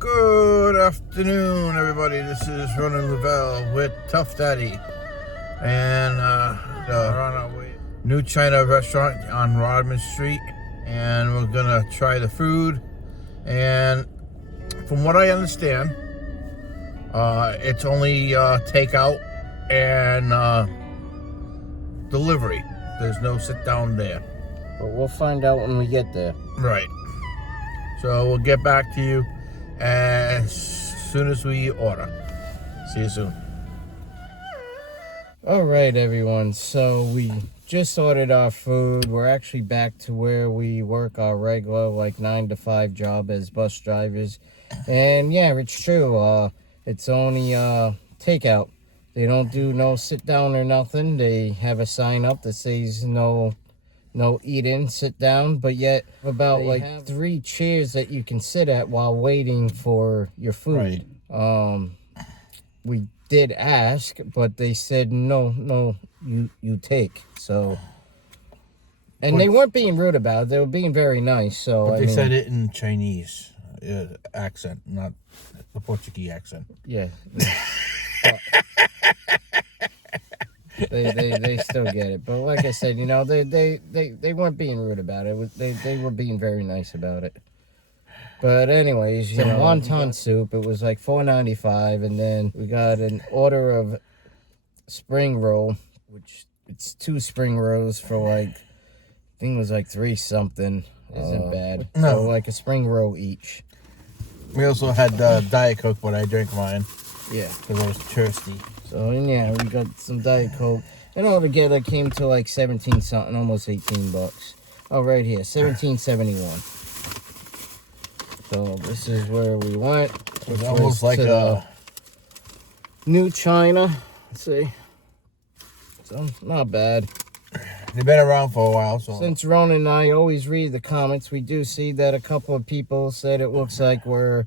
Good afternoon, everybody. This is Ronan Louvel with Tuff Daddy, and we're on our way New China restaurant on Rodman Street, and we're gonna try the food. And from what I understand, it's only takeout and delivery. There's no sit down there. But we'll find out when we get there. Right. So we'll get back to you as soon as we order. See you soon. All right, everyone. So we just ordered our food. We're actually back to where we work our regular, like 9 to 5 job as bus drivers. And yeah, it's true. It's only takeout. They don't do no sit down or nothing. They have a sign up that says no eat in, sit down, but yet about like 3 chairs that you can sit at while waiting for your food. Right. We did ask, but they said no, you take. So, and they weren't being rude about it. They were being very nice. So, but they said it in Chinese accent, not the Portuguese accent. Yeah. They still get it, but like I said, you know, they weren't being rude about it. They were being very nice about it. But anyways, you know, wonton soup. It was like $4.95, and then we got an order of spring roll, which it's 2 spring rolls for like, I think it was like 3 something. Isn't bad. No. So like a spring roll each. We also had Diet Coke, but I drank mine. Yeah, because I was thirsty. So, and yeah, we got some Diet Coke. And all together it came to like 17 something, almost 18 bucks. Oh, right here, 17.71. So this is where we went. It's almost like a New China. Let's see. So not bad. They've been around for a while. So since Ronan and I always read the comments, we do see that a couple of people said it looks like we're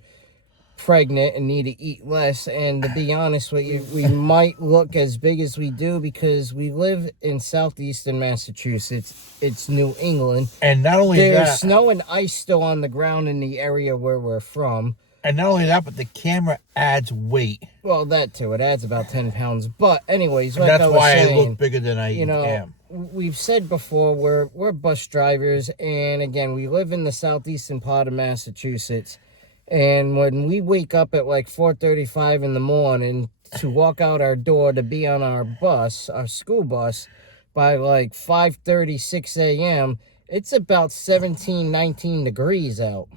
pregnant and need to eat less. And to be honest with you, we might look as big as we do because we live in southeastern Massachusetts. It's New England, and not only there's snow and ice still on the ground in the area where we're from. And not only that, but the camera adds weight. Well, that too, it adds about 10 pounds. But anyways, like that's I was why saying, I look bigger than I am. We've said before, we're bus drivers, and again, we live in the southeastern part of Massachusetts. And when we wake up at like 4:35 in the morning to walk out our door to be on our bus, our school bus, by like 5:30, 6 a.m., it's about 17, 19 degrees out.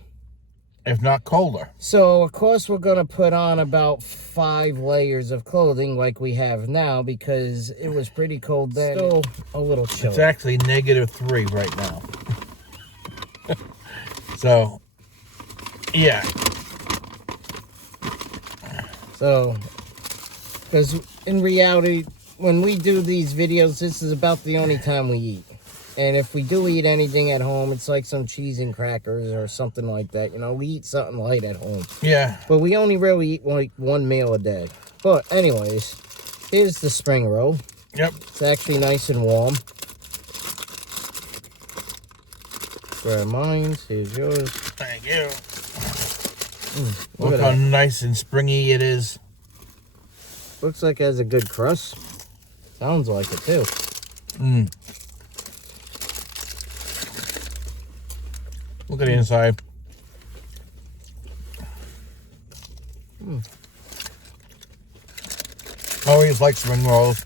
If not colder. So, of course, we're going to put on about 5 layers of clothing like we have now because it was pretty cold then. Still a little chilly. It's actually -3 right now. So, yeah. So, because in reality, when we do these videos, this is about the only time we eat. And if we do eat anything at home, it's like some cheese and crackers or something like that. You know, we eat something light at home. Yeah. But we only really eat like 1 meal a day. But anyways, here's the spring roll. Yep. It's actually nice and warm. Grab mine. Here's yours. Thank you. Look how nice and springy it is. Looks like it has a good crust. Sounds like it too. Look at the inside. I always like spring rolls.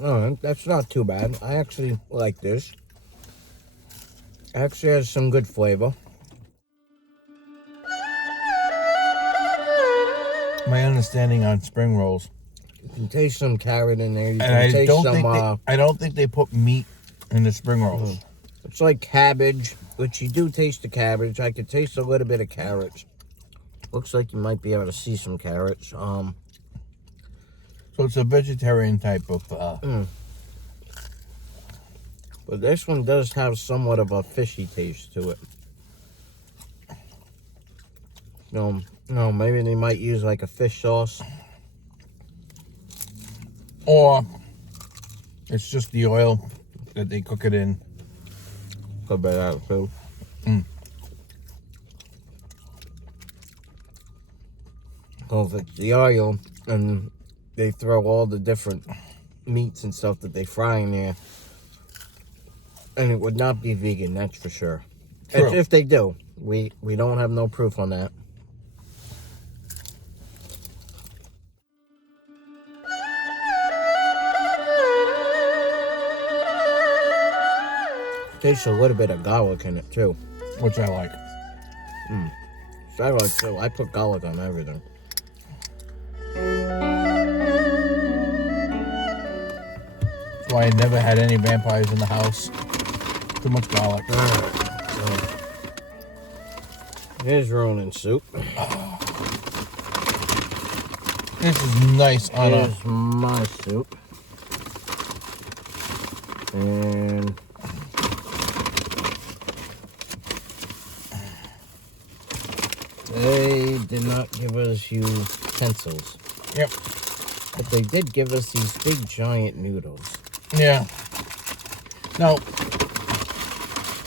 Oh, that's not too bad. I actually like this. It actually has some good flavor. My understanding on spring rolls. You can taste some carrot in there. You And can taste some. I don't think they put meat in the spring rolls. It's like cabbage, which you do taste the cabbage. I could taste a little bit of carrots. Looks like you might be able to see some carrots. So it's a vegetarian type of. But this one does have somewhat of a fishy taste to it. No, maybe they might use like a fish sauce. Or it's just the oil that they cook it in. Could be that too. of it, the oil, and they throw all the different meats and stuff that they fry in there. And it would not be vegan, that's for sure. True. If they do. We don't have no proof on that. Tastes a little bit of garlic in it too. Which I like. So I like too. I put garlic on everything. That's why I never had any vampires in the house. Too much garlic. Alright, so here's Ronan soup. This is nice on Here's my soup. And they did not give us utensils. Yep. But they did give us these big giant noodles. Yeah. Now,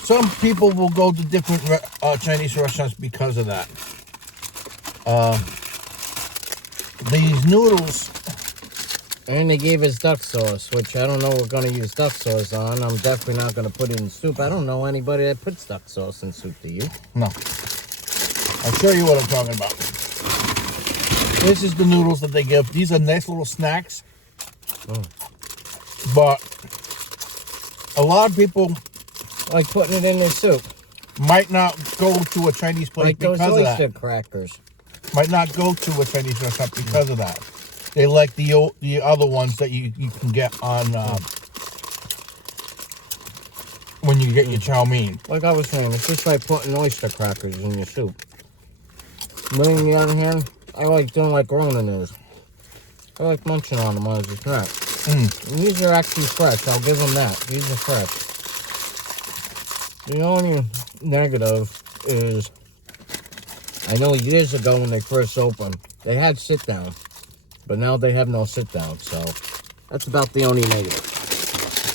some people will go to different Chinese restaurants because of that. These noodles. And they gave us duck sauce, which I don't know we're going to use duck sauce on. I'm definitely not going to put it in soup. I don't know anybody that puts duck sauce in soup, do you? No. I'll show you what I'm talking about. This is the noodles that they give. These are nice little snacks. But a lot of people like putting it in their soup. Might not go to a Chinese place Like those because of oyster that. crackers. Might not go to a Chinese restaurant because of that. They like the other ones that you can get on when you get your chow mein. Like I was saying, it's just like putting oyster crackers in your soup. But on the other hand, I like doing like Ronan is. I like munching on them as a snack. And these are actually fresh. I'll give them that. These are fresh. The only negative is, I know years ago when they first opened, they had sit down. But now they have no sit down, so that's about the only negative.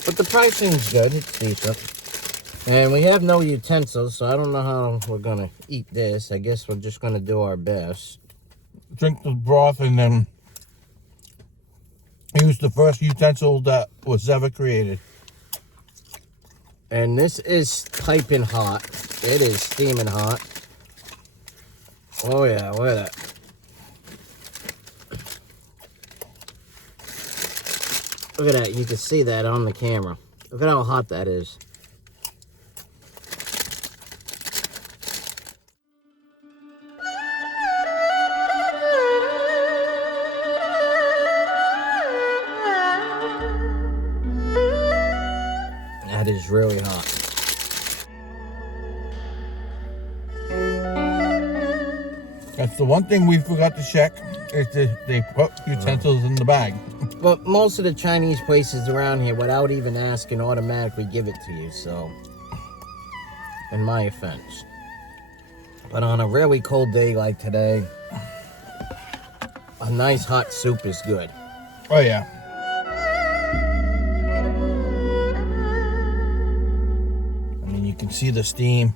But the pricing's good, it's decent. And we have no utensils, so I don't know how we're gonna eat this. I guess we're just gonna do our best. Drink the broth and then use the first utensil that was ever created. And this is piping hot. It is steaming hot. Oh yeah, look at that. Look at that, you can see that on the camera. Look at how hot that is. That is really hot. That's the one thing we forgot to check, is that they put utensils in the bag. But most of the Chinese places around here, without even asking, automatically give it to you, so, in my offense. But on a really cold day like today, a nice hot soup is good. Oh yeah. I mean, you can see the steam.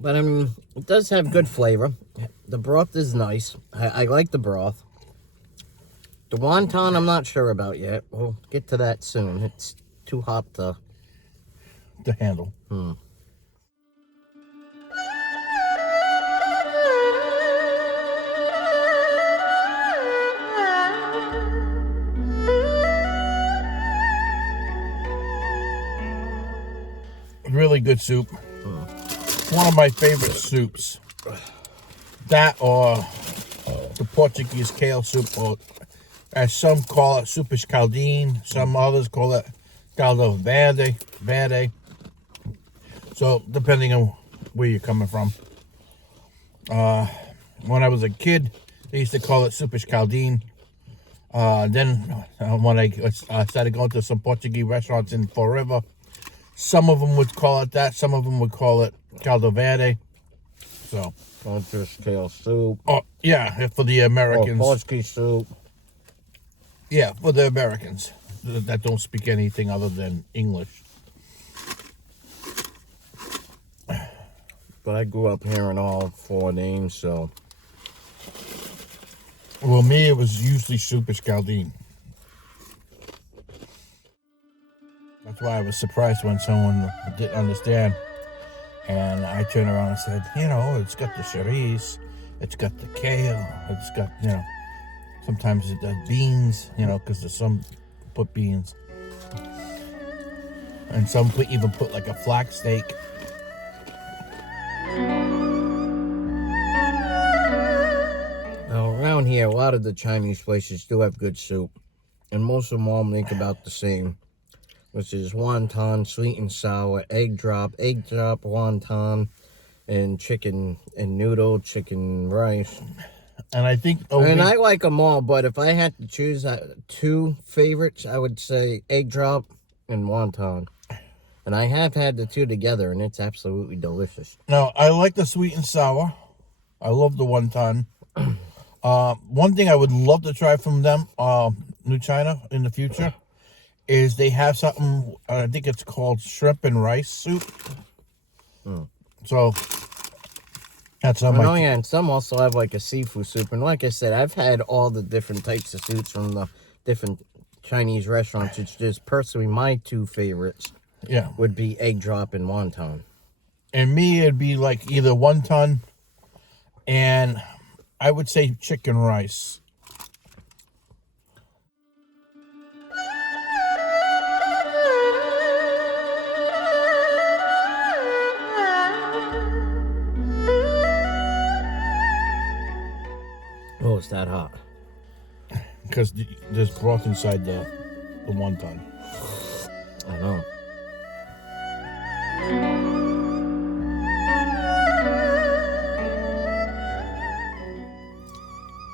But I mean, it does have good flavor. The broth is nice. I like the broth. The wonton, I'm not sure about yet. We'll get to that soon. It's too hot to handle. Really good soup. One of my favorite soups. That or the Portuguese kale soup, or as some call it, sopas caldine. Some others call it caldo verde. So depending on where you're coming from. When I was a kid, they used to call it sopas caldine. Then when I started going to some Portuguese restaurants in Fall River, some of them would call it that. Some of them would call it caldo verde. So. just kale soup. Oh, yeah, for the Americans. Portuguese soup. Yeah, for the Americans that don't speak anything other than English. But I grew up hearing all four names, so Well, me, it was usually super scaldine. That's why I was surprised when someone didn't understand. And I turned around and said, you know, it's got the cerise, it's got the kale, it's got, you know, sometimes it does beans, you know, because there's some put beans. And some even put like a flax steak. Now, around here, a lot of the Chinese places do have good soup. And most of them all make about the same. Which is wonton, sweet and sour, egg drop, wonton, and chicken and noodle, chicken rice. And I think... and I like them all, but if I had to choose two favorites, I would say egg drop and wonton. And I have had the two together, and it's absolutely delicious. Now, I like the sweet and sour. I love the wonton. One thing I would love to try from them, New China, in the future, is they have something, I think it's called shrimp and rice soup. So, that's something. Oh, yeah, and some also have like a seafood soup. And like I said, I've had all the different types of soups from the different Chinese restaurants. It's just personally my two favorites would be egg drop and wonton. And me, it'd be like either wonton and I would say chicken rice. Oh, it's that hot. Because there's broth inside the wonton. I know.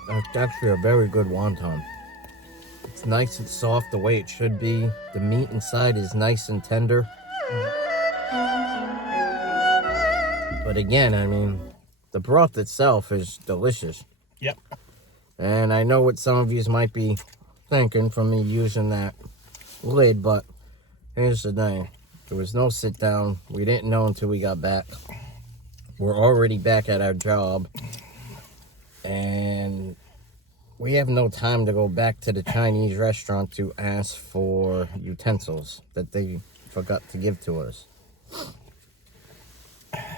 That's actually a very good wonton. It's nice and soft the way it should be. The meat inside is nice and tender. But again, I mean, the broth itself is delicious. Yep. And I know what some of you might be thinking from me using that lid, but here's the thing. There was no sit down. We didn't know until we got back. We're already back at our job. And we have no time to go back to the Chinese restaurant to ask for utensils that they forgot to give to us.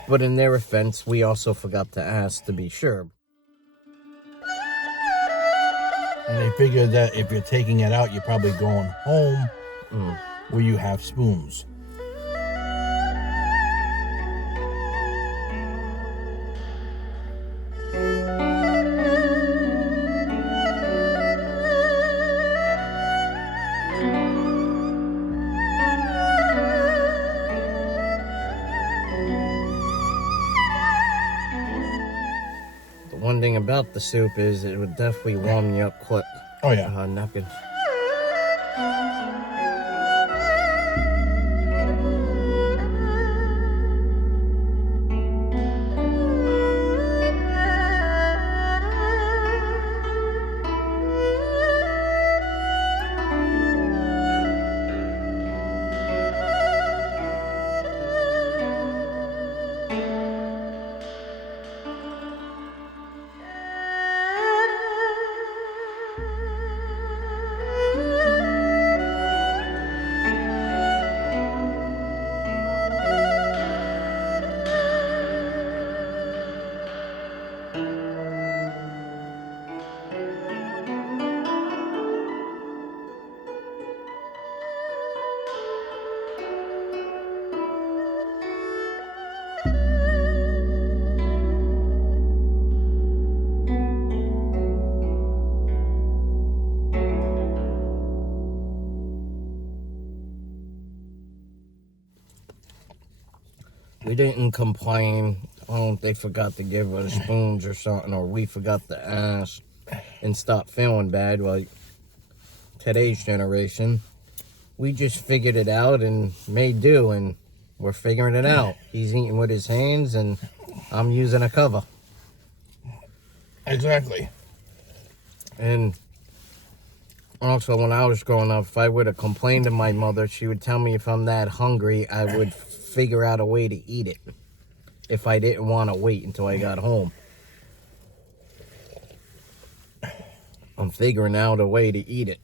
But in their offense, we also forgot to ask to be sure. And they figured that if you're taking it out, you're probably going home where you have spoons. One thing about the soup is it would definitely warm you up quick. Oh, yeah. Napkins. We didn't complain. Oh, they forgot to give us spoons or something, or we forgot to ask and stop feeling bad like today's generation. We just figured it out and made do, and we're figuring it out. He's eating with his hands, and I'm using a cover. Exactly. And also, when I was growing up, if I would have complained to my mother, she would tell me if I'm that hungry, I would figure out a way to eat it if I didn't want to wait until I got home. I'm figuring out a way to eat it.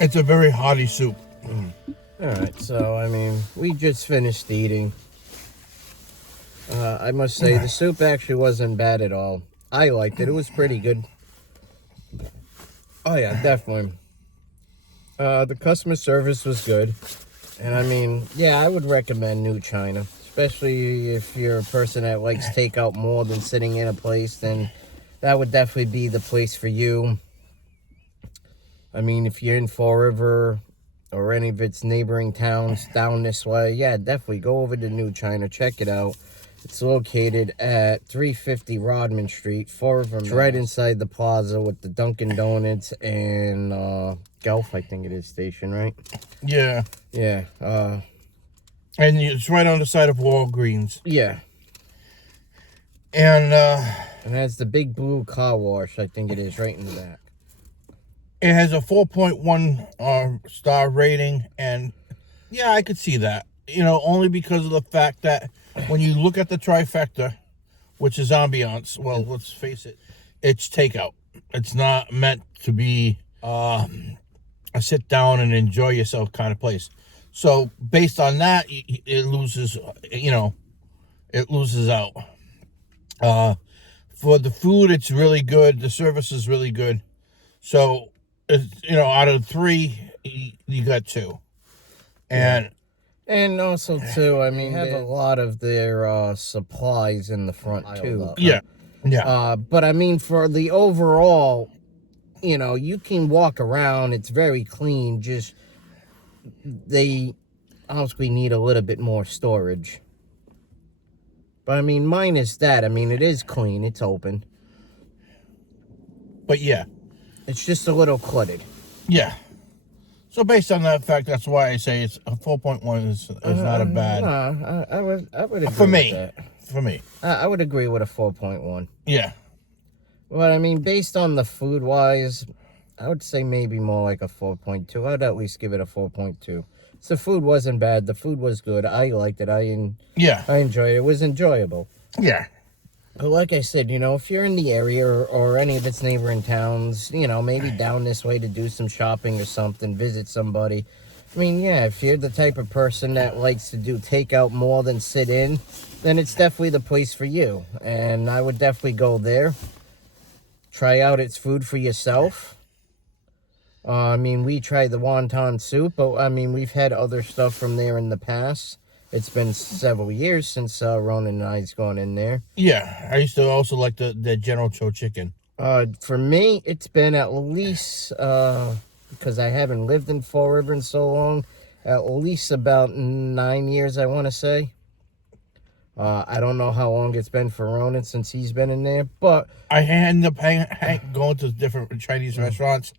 It's a very hearty soup. Alright, so, I mean, we just finished eating. I must say, the soup actually wasn't bad at all. I liked it. It was pretty good. Oh, yeah, definitely. The customer service was good. And, I mean, yeah, I would recommend New China. Especially if you're a person that likes takeout more than sitting in a place, then that would definitely be the place for you. I mean, if you're in Fall River or any of its neighboring towns down this way, yeah, definitely go over to New China. Check it out. It's located at 350 Rodman Street, Fall River. It's right inside the plaza with the Dunkin' Donuts and Gulf, I think it is, station, right? Yeah. Yeah. And it's right on the side of Walgreens. Yeah. And it has the big blue car wash, I think it is, right in the back. It has a 4.1 star rating, and yeah, I could see that. You know, only because of the fact that when you look at the trifecta, which is ambiance, well, let's face it, it's takeout. It's not meant to be a sit down and enjoy yourself kind of place. So based on that, it loses, you know, it loses out. For the food, it's really good. The service is really good. So, you know, out of 3, you got 2. And also, too, I mean, they have a lot of their supplies in the front, too. Yeah. Yeah. But, I mean, for the overall, you know, you can walk around. It's very clean. Just, they obviously need a little bit more storage. But, I mean, minus that, I mean, it is clean. It's open. But, yeah. It's just a little cluttered. Yeah. So based on that fact, that's why I say it's a 4.1 is not a bad. No, I would agree for me. with that. For me. I would agree with a 4.1. Yeah. Well, I mean, based on the food wise, I would say maybe more like a 4.2. I'd at least give it a 4.2. So the food wasn't bad. The food was good. I liked it. I enjoyed it. It was enjoyable. Yeah. But like I said, you know, if you're in the area or any of its neighboring towns, you know, maybe down this way to do some shopping or something, visit somebody. I mean, yeah, if you're the type of person that likes to do takeout more than sit in, then it's definitely the place for you. And I would definitely go there. Try out its food for yourself. I mean, we tried the wonton soup, but I mean, we've had other stuff from there in the past. It's been several years since Ronan and I's gone in there. Yeah, I used to also like the General Tso chicken. For me, it's been at least, because I haven't lived in Fall River in so long, at least about 9 years, I want to say. I don't know how long it's been for Ronan since he's been in there, but I end up going to different Chinese restaurants.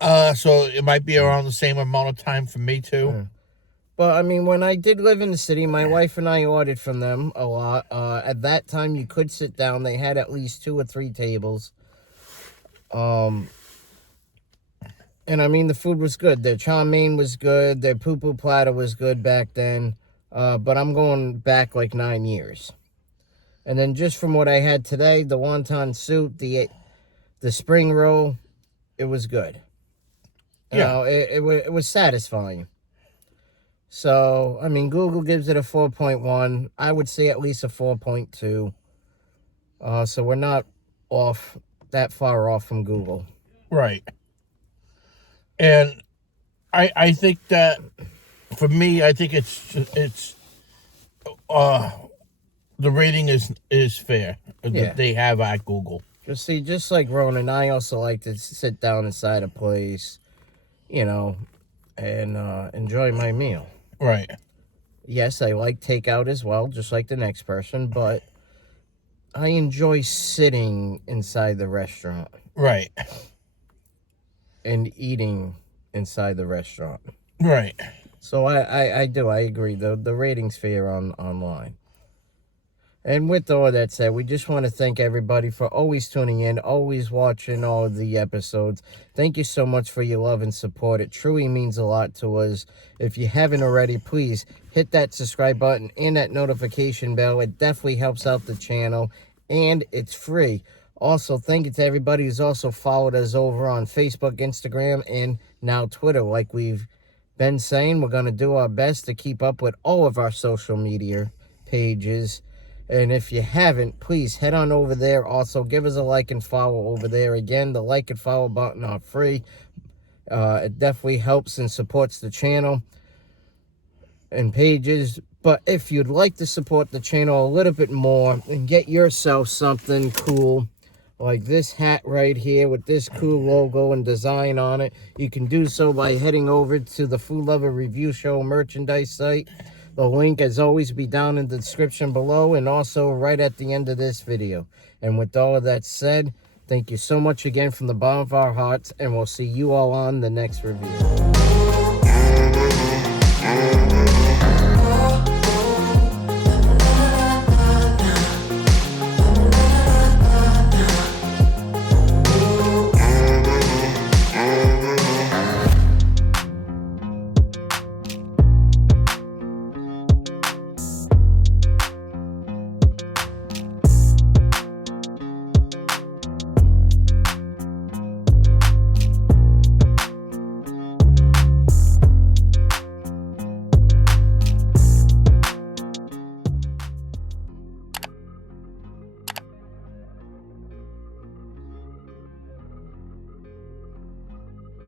So it might be around the same amount of time for me, too. But, I mean, when I did live in the city, my wife and I ordered from them a lot. At that time, you could sit down. They had at least 2 or 3 tables. And, I mean, the food was good. Their chow mein was good. Their poo-poo platter was good back then. But I'm going back like 9 years. And then just from what I had today, the wonton soup, the spring roll, it was good. You know, it was satisfying. So, I mean, Google gives it a 4.1. I would say at least a 4.2. So we're not that far off from Google. Right. And I think that for me, I think it's the rating is fair that they have at Google. Just like Ronan, I also like to sit down inside a place, you know, and enjoy my meal. Right. Yes, I like takeout as well, just like the next person, but I enjoy sitting inside the restaurant. Right. And eating inside the restaurant. Right. So I do. I agree. The rating's fair online. And with all that said, we just want to thank everybody for always tuning in, always watching all of the episodes. Thank you so much for your love and support. It truly means a lot to us. If you haven't already, please hit that subscribe button and that notification bell. It definitely helps out the channel, and it's free. Also, thank you to everybody who's also followed us over on Facebook, Instagram, and now Twitter. Like we've been saying, we're going to do our best to keep up with all of our social media pages. And if you haven't, please head on over there. Also, give us a like and follow over there. Again, the like and follow button are free. It definitely helps and supports the channel and pages. But if you'd like to support the channel a little bit more and get yourself something cool, like this hat right here with this cool logo and design on it, you can do so by heading over to the Food Luver Review Show merchandise site. The link, as always, be down in the description below and also right at the end of this video. And with all of that said, thank you so much again from the bottom of our hearts, and we'll see you all on the next review.